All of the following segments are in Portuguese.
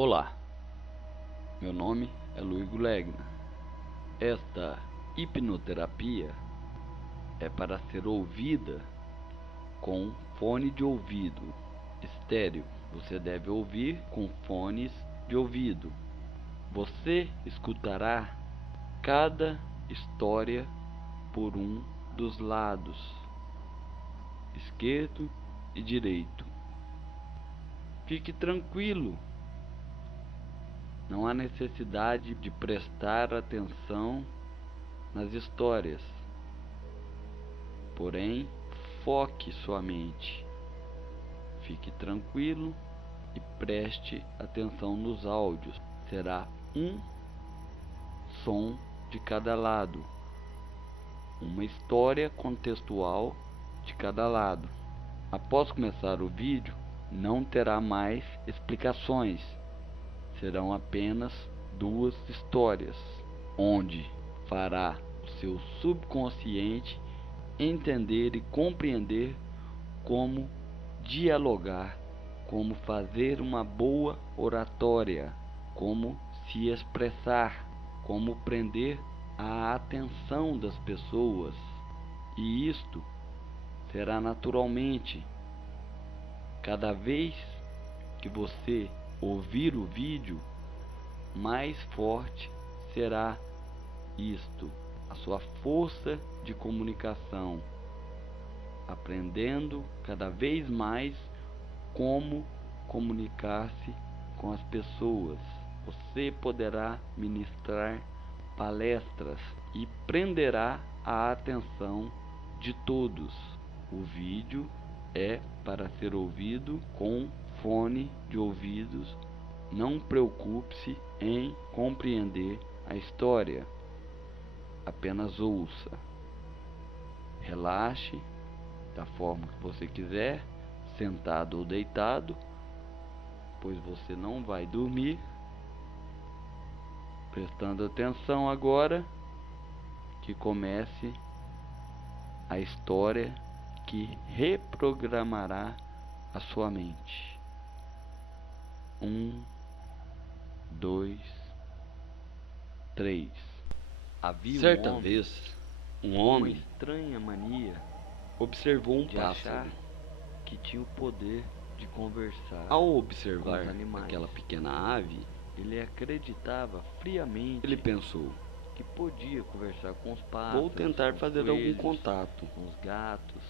Olá, meu nome é Luiz Gulegna. Esta hipnoterapia é para ser ouvida com fone de ouvido estéreo. Você deve ouvir com fones de ouvido. Você escutará cada história por um dos lados, esquerdo e direito. Fique tranquilo. Não há necessidade de prestar atenção nas histórias. Porém, foque sua mente. Fique tranquilo e preste atenção nos áudios. Será um som de cada lado, uma história contextual de cada lado. Após começar o vídeo, não terá mais explicações. Serão apenas duas histórias, onde fará o seu subconsciente entender e compreender como dialogar, como fazer uma boa oratória, como se expressar, como prender a atenção das pessoas. E isto será naturalmente. Cada vez que você ouvir o vídeo, mais forte será isto, a sua força de comunicação, aprendendo cada vez mais como comunicar-se com as pessoas. Você poderá ministrar palestras e prenderá a atenção de todos. O vídeo é para ser ouvido com fone de ouvidos. Não preocupe-se em compreender a história. Apenas ouça. Relaxe da forma que você quiser, sentado ou deitado, pois você não vai dormir. Prestando atenção agora, que comece a história que reprogramará a sua mente. 1, 2, 3. Havia certa vez um homem com estranha mania observou um pássaro que tinha o poder de conversar. Ao observar aquela pequena ave, ele acreditava friamente. Ele pensou: que podia conversar com os pássaros. Vou tentar fazer algum contato com os gatos.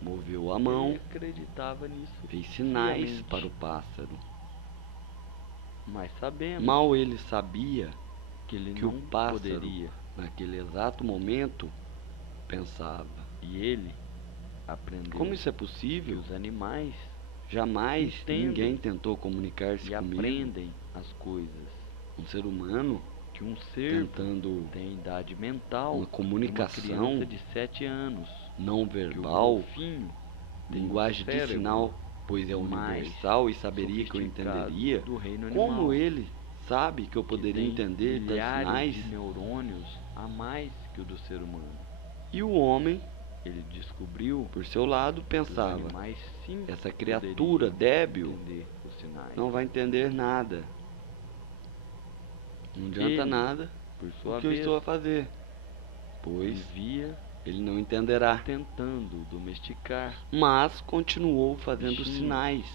Moveu a mão, ele acreditava nisso, fez sinais friamente para o pássaro. Mas sabemos, mal ele sabia que o pássaro poderia, naquele exato momento, pensava. E ele aprendeu. Como isso é possível? Os animais jamais ninguém tentou comunicar-se comigo. Aprendem as coisas. Um ser humano, que um ser tentando tem idade mental, uma comunicação, uma criança de 7 anos, não verbal, linguagem de sinal, pois é universal e saberia que eu entenderia. Como ele sabe que eu poderia entender das sinais? De neurônios a mais que o do ser humano. E o homem, ele descobriu, por seu lado, pensava: essa criatura débil não vai entender nada. Não adianta nada por sua vez, eu estou a fazer, pois ele não entenderá. Tentando domesticar, mas continuou fazendo sinais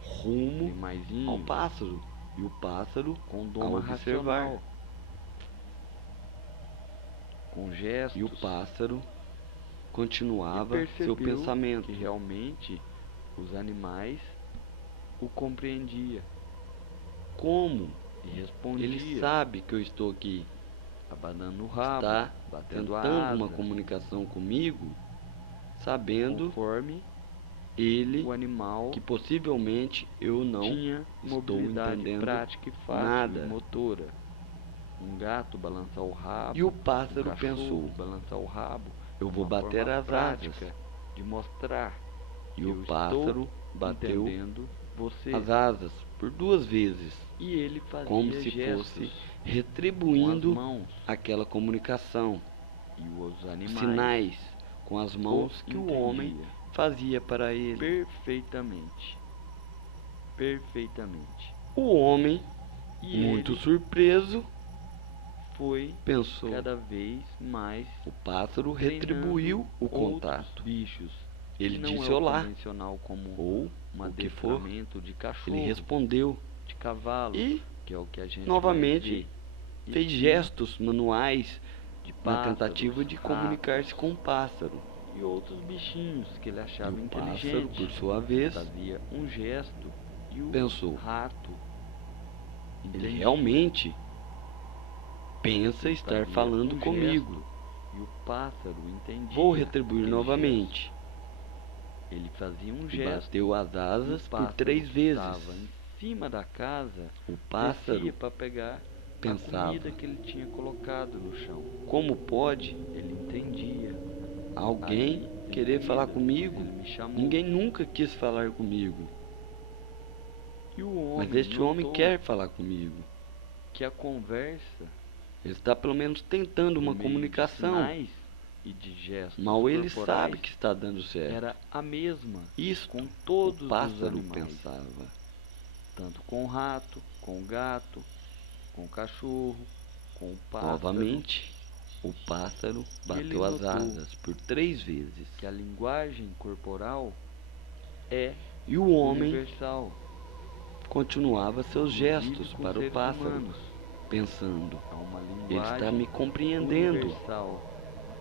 rumo ao pássaro, e o pássaro, com dom observar, com gestos, e o pássaro continuava seu pensamento, que realmente os animais o compreendiam. Como? E respondia. Ele sabe que eu estou aqui, abanando o rabo, está batendo tentando uma comunicação comigo, sabendo conforme ele, o animal, que possivelmente eu não tinha estou entendendo prática e fácil, nada motora. Um gato balançar o rabo, e o pássaro pensou: balançar o rabo, eu vou bater as asas de mostrar. E o pássaro bateu as asas por 2 vezes, e ele fazia como se fosse retribuindo aquela comunicação, e os animais, sinais com as mãos que o homem fazia para ele perfeitamente. O homem, E muito ele surpreso, foi pensou: cada vez mais o pássaro treinando retribuiu o outros contato. bichos. Ele Que não disse é o olá, convencional como ou um o que for. adestramento de cachorro, Ele respondeu de cavalo, e, que é o que a gente novamente, mais vê, fez e gestos manuais de na pássaros, tentativa de comunicar-se ratos com o pássaro. e outros bichinhos que ele E achava o pássaro, inteligente. por sua vez, Fazia um gesto e o pensou: rato ele entendia. realmente pensa Ele estar fazia falando um comigo. gesto e o pássaro entendia. Vou retribuir aquele novamente. gesto. Ele fazia um E gesto bateu as e o asas por pássaro 3 que estava vezes. em cima da casa O pássaro descia para pegar a pensava: comida que ele tinha colocado no chão. como pode Ele entendia. alguém Ali, em querer falar seguida, comigo? ele me chamou. Ninguém nunca quis falar comigo. E o homem Mas este homem notou quer falar comigo. que a conversa, Ele está pelo menos tentando uma por meio de comunicação. sinais e de gestos Mal ele corporais, sabe que está dando certo. era a mesma Isto com todos o os pássaro animais, pensava. tanto com o rato, com o gato, com o cachorro, com o pássaro. Novamente, o pássaro ele bateu as notou asas por 3 vezes. que a linguagem corporal é E o homem universal, continuava seus inclusive gestos com para o seres pássaro, humanos. pensando: É uma ele está linguagem me compreendendo. universal.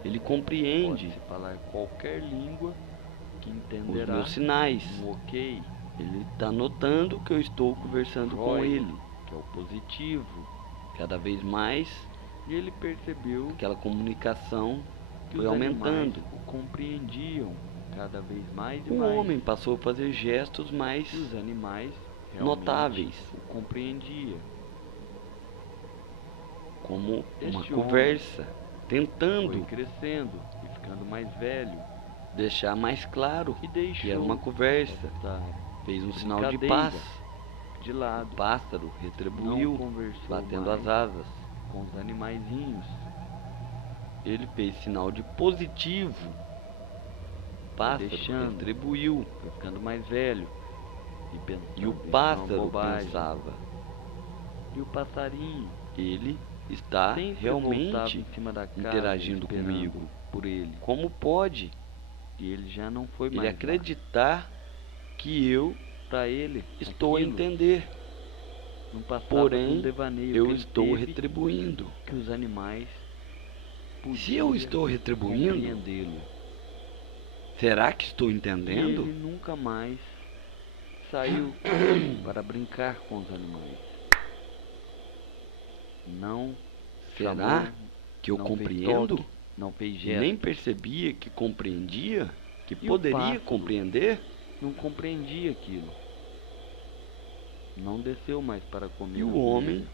Ele compreende Pode-se falar qualquer língua que os entenderá meus sinais. um ok, Ele está notando que eu estou conversando com joia, ele. que é o positivo. Cada vez mais, E ele percebeu aquela comunicação que foi os aumentando. animais o compreendiam cada vez mais e O mais. homem passou a fazer gestos mais E os animais realmente notáveis, o compreendiam. como uma Este conversa, Foi tentando crescendo e ficando mais velho deixar mais claro e que era uma deixou conversa. essa Fez um sinal de brincadeira paz. de O lado. pássaro Não retribuiu, conversou batendo mais as asas. com os animaizinhos. Ele fez sinal de positivo. O pássaro deixando. retribuiu. Foi ficando mais velho e pensando: E o "Isso é uma pássaro bobagem." pensava: E o passarinho ele está sempre voltava realmente em cima da casa interagindo esperando comigo. por ele. Como pode E ele já não foi ele mais acreditar que eu para ele estou a aquilo entender? não passava Porém, de um devaneio eu que ele estou teve, retribuindo. que os animais Se eu estou retribuindo, compreendê-lo. será que estou E entendendo? ele nunca mais saiu para brincar com os animais. Não Será chamou, que eu não fez compreendo? toque, não fez E gesto. nem percebia que compreendia, que E o poderia pássaro? compreender? Não compreendia aquilo. Não desceu mais para comer. E o homem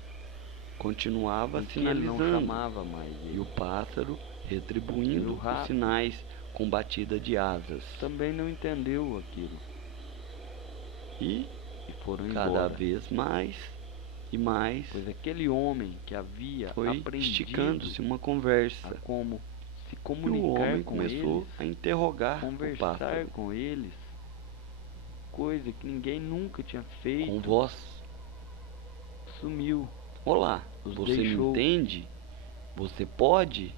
continuava porque ele não sinalizando. chamava mais E ele. o pássaro E retribuindo o rato os sinais com batida de asas. também não entendeu aquilo. E E foram cada embora. vez mais e mais Pois aquele homem que havia foi aprendido esticando-se uma a conversa. como se E o comunicar homem com começou eles, a interrogar o conversar pássaro com eles, coisa que ninguém nunca tinha feito, com voz. sumiu. Olá, Os você deixou. me entende? Você pode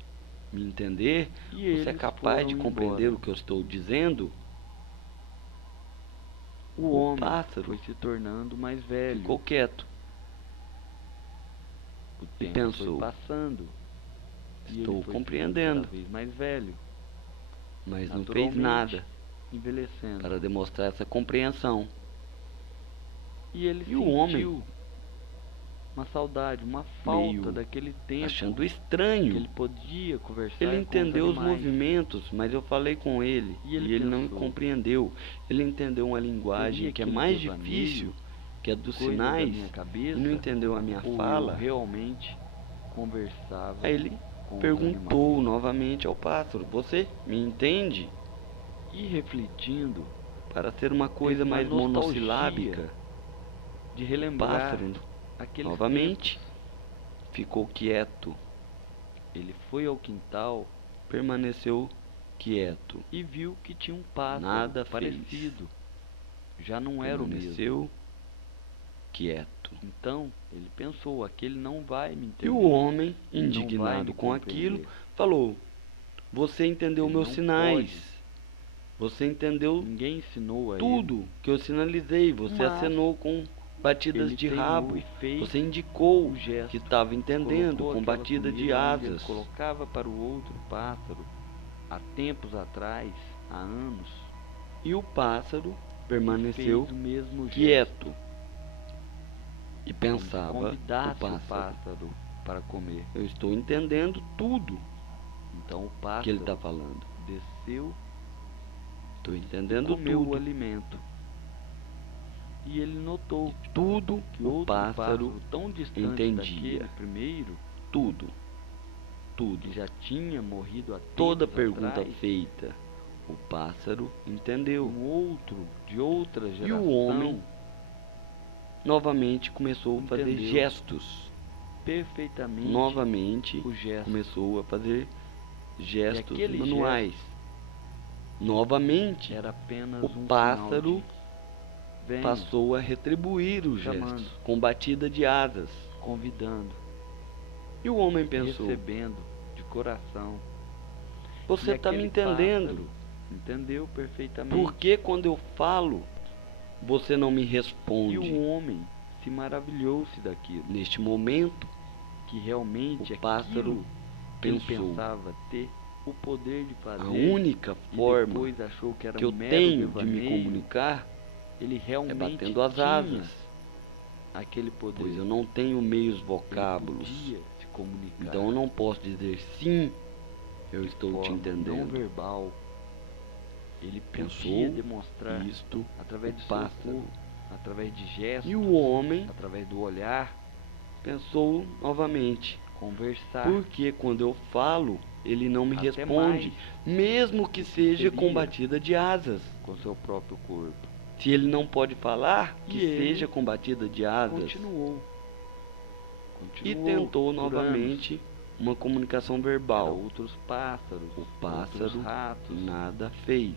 me entender? E Você é eles capaz de foram compreender embora. o que eu estou dizendo? O homem pássaro foi se tornando mais velho. ficou quieto. O tempo pensou: foi passando. E estou ele foi compreendendo. cada vez mais velho, Mas não fez naturalmente, nada envelhecendo. para demonstrar essa compreensão. E ele E o sentiu homem, uma saudade, uma falta meio daquele tempo achando que estranho, ele podia conversar ele com entendeu os animais. movimentos, mas eu falei com ele E e ele ele não pensou: compreendeu. Ele entendeu uma linguagem seria que é aquele mais devaneio, difícil, que é dos coisa da sinais, minha cabeça, e não entendeu a minha ou fala. eu realmente conversava Aí ele com os perguntou animais? novamente ao pássaro: você me entende? E refletindo, Para ser uma coisa teve uma mais nostalgia monossilábica, de o relembrar pássaro aqueles novamente ficou quieto, tempos. Ele foi ao quintal permaneceu quieto, e viu que tinha um pássaro nada fez. parecido. Já não era o mesmo. permaneceu quieto. Então ele pensou, aquele não vai me entender. E o homem, Ele não vai indignado me com aquilo, compreender. falou: Você entendeu Ele meus não sinais. pode. Você entendeu Ninguém ensinou a ele. tudo que eu sinalizei. Você Mas acenou com batidas ele de teimou rabo. e fez Você indicou o gesto. que estava entendendo Colocou com aquela batida de comida onde ele asas. colocava para o outro pássaro há tempos atrás, há anos. E o pássaro E permaneceu fez o mesmo quieto gesto, e como se pensava: convidasse o pássaro, para comer. eu estou entendendo tudo Então o que ele está pássaro falando. desceu Estou e entendendo comeu o tudo. alimento. E ele notou Tudo que o outro pássaro tão distante entendia. daquele primeiro, Tudo. Tudo. que já tinha morrido há Toda tempos pergunta atrás, feita, o pássaro entendeu. um outro de outra geração, E o homem novamente começou a fazer entendeu gestos. perfeitamente Novamente o gesto. começou a fazer gestos aquele manuais. Novamente Era apenas o um pássaro sinal de venha, passou a retribuir os chamando, gestos com batida de asas. convidando, E o homem pensou: recebendo de coração. Você E está me aquele entendendo? pássaro entendeu perfeitamente. Por que quando eu falo, você não me E responde? o homem se maravilhou-se daquilo, Neste momento, que realmente o pássaro aquilo que ele pensou: pensava ter o poder de fazer, a única e forma depois achou que era que um eu mero tenho de me devaneio, comunicar ele é realmente batendo as tinha asas, aquele poder. pois eu não tenho meios Ele vocábulos. podia se comunicar. Então eu não posso dizer sim, eu de estou te forma não entendendo. verbal. Ele Pensou podia demonstrar isto através o do seu pássaro. corpo, através de gestos, E o homem através do olhar, pensou novamente: conversar. porque quando eu falo, ele não me Até responde, mais mesmo que do que seja com seria batida de asas. com seu próprio corpo. Se ele não pode falar, que E ele seja com batida de asas. Continuou E tentou por novamente uma comunicação anos. verbal. Era outros pássaros, O pássaro outros ratos, nada fez.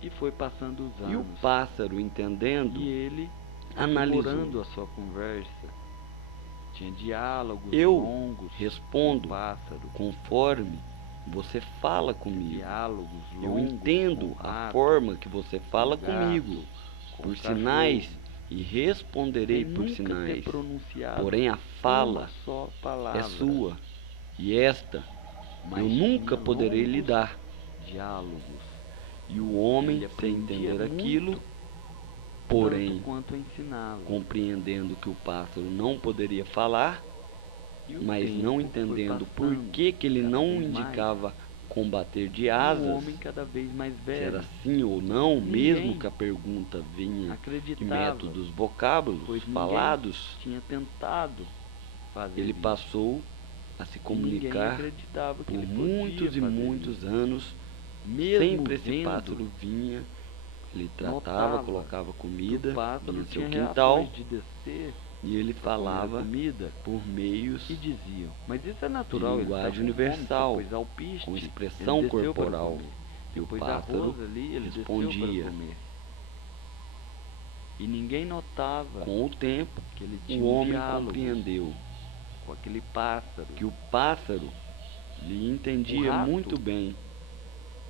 e foi passando os E o anos. pássaro, entendendo, E ele, analisou: aprimorando a sua conversa, tinha diálogos eu longos respondo com o pássaro, conforme você fala comigo. diálogos Eu longos entendo com o a rato, forma que você fala com o gato, comigo, com por o cachorro, sinais, e responderei sem por nunca ter sinais. pronunciado Porém a uma fala só é palavra, sua, e esta mas eu nunca tinha poderei lhe longos dar. diálogos. E o homem, Ele sem aprendia entender muito, aquilo, tanto porém quanto ensinava. compreendendo que o pássaro não poderia falar, E o mas tempo não foi entendendo por passando que ele cada não vez mais. indicava combater de E o asas, homem cada vez mais se era velho sim ou não, Ninguém mesmo que a pergunta vinha de acreditava, métodos vocábulos pois ninguém falados, tinha tentado fazer ele isso. passou a se E ninguém comunicar acreditava que por ele podia muitos e fazer muitos isso. anos. Mesmo Sempre esse vendo, pássaro vinha, ele tratava, notava colocava que comida, o pássaro vinha no seu tinha quintal, reações de descer e ele para comer a falava comida, por meios e diziam, mas isso é de natural, ele está linguagem com universal, fome, depois alpiste, com ele expressão desceu para corporal. comer. E o Depois pássaro arroz ali, ele respondia. desceu para comer. E ninguém notava Com o tempo, que ele tinha o um homem diálogo compreendeu com aquele pássaro. que o pássaro lhe entendia O rato, muito bem,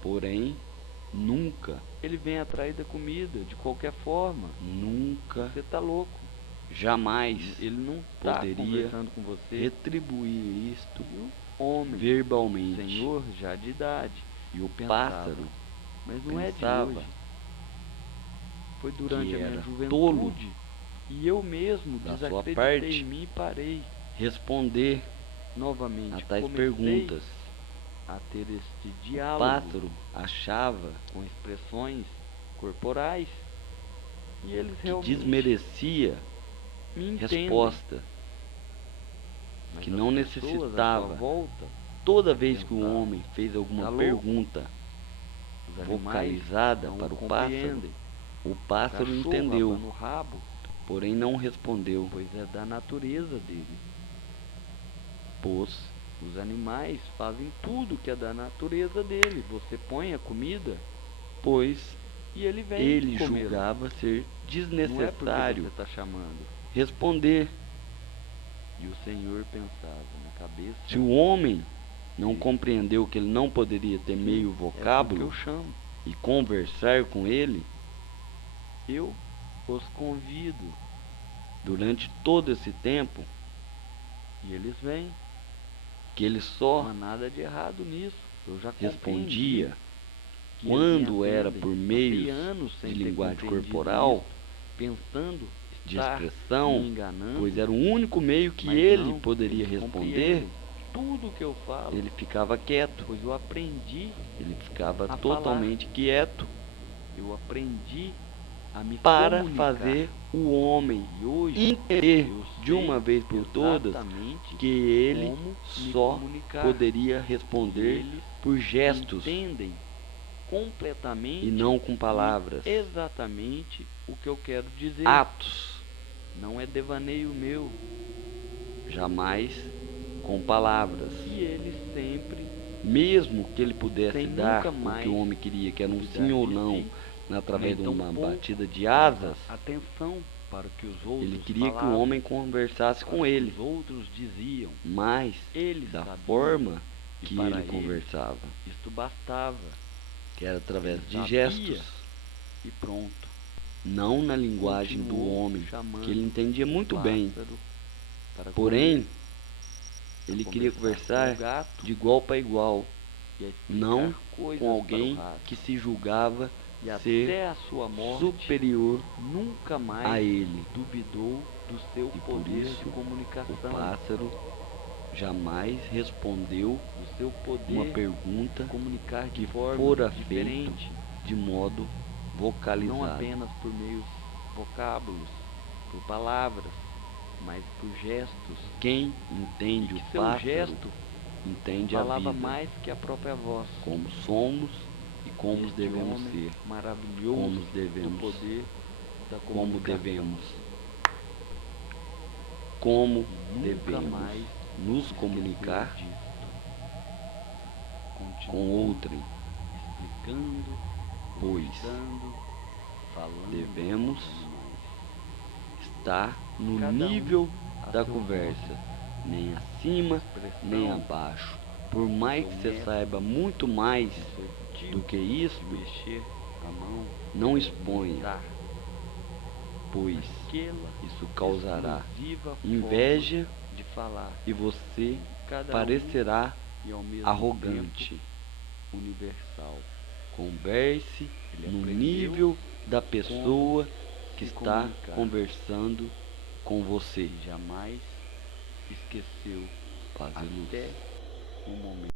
porém nunca, ele vem atrás da comida, de qualquer forma. nunca, Você tá louco. jamais Ele não tá poderia conversando com você. retribuir isto E o homem, verbalmente. senhor já de idade, E o pensava, pássaro mas não é de pensava hoje. Foi durante que a minha era juventude. tolo E eu mesmo da sua desacreditei parte em mim e parei. responder Novamente, a tais comecei perguntas. a ter este O diálogo pássaro achava com expressões corporais. E eles que realmente desmerecia me entendem. resposta, Mas que as não pessoas à sua necessitava. volta, Toda vez que o pensava, homem fez alguma tá louco? pergunta os animais vocalizada não para o compreendem. o pássaro Cachorro entendeu, abana o rabo, porém não respondeu, pois é da natureza dele. pois Os animais fazem tudo que é da natureza dele. Você põe a comida pois e ele vem ele comer. julgava ser desnecessário você está chamando. responder. E o Senhor pensava na cabeça. Se o homem não compreendeu que ele não poderia ter meio vocábulo eu chamo. e conversar com ele, eu os convido durante todo esse tempo, e eles vêm. Que ele só não há nada de errado nisso. Eu já respondia quando era por meios de linguagem corporal, isso, pensando, de expressão, enganando, pois era o único meio que ele poderia responder. Tudo que eu falo, ele ficava quieto, pois eu aprendi. Ele ficava totalmente quieto. Eu aprendi a me para comunicar. Fazer o homem e hoje entender de uma vez por todas que ele só poderia responder por gestos, entendem completamente e não com palavras, exatamente o que eu quero dizer. Atos, não é devaneio meu, jamais com palavras. E ele sempre, mesmo que ele pudesse dar o que o homem queria, que era um sim ou não, através de uma batida de asas, atenção para o que os outros ele queria falavam, que o homem conversasse com ele, os outros diziam, mas da forma que ele conversava, isto bastava, que era através de gestos, e pronto, não na linguagem do homem, que ele entendia muito bem. Porém, ele queria conversar de igual para igual, não com alguém que se julgava e ser até a sua morte, superior nunca mais a ele. Duvidou do seu poder de comunicação. O pássaro jamais respondeu do seu poder uma pergunta comunicar de que forma fora diferente, feita de modo vocalizado, não apenas por meios vocábulos, por palavras, mas por gestos. Quem entende o pássaro gesto entende a falava vida, mais que a própria voz. Como somos e como devemos ser, maravilhoso, como devemos, do poder da como devemos, como devemos mais nos comunicar com outrem, explicando, pois falando, devemos estar no nível da conversa, nem acima nem abaixo. Por mais que você saiba muito mais do que isso, mexer a mão, não exponha, pois isso causará inveja de falar, e você parecerá arrogante. Universal. Converse no nível da pessoa que está conversando com você. Jamais esqueceu até o momento.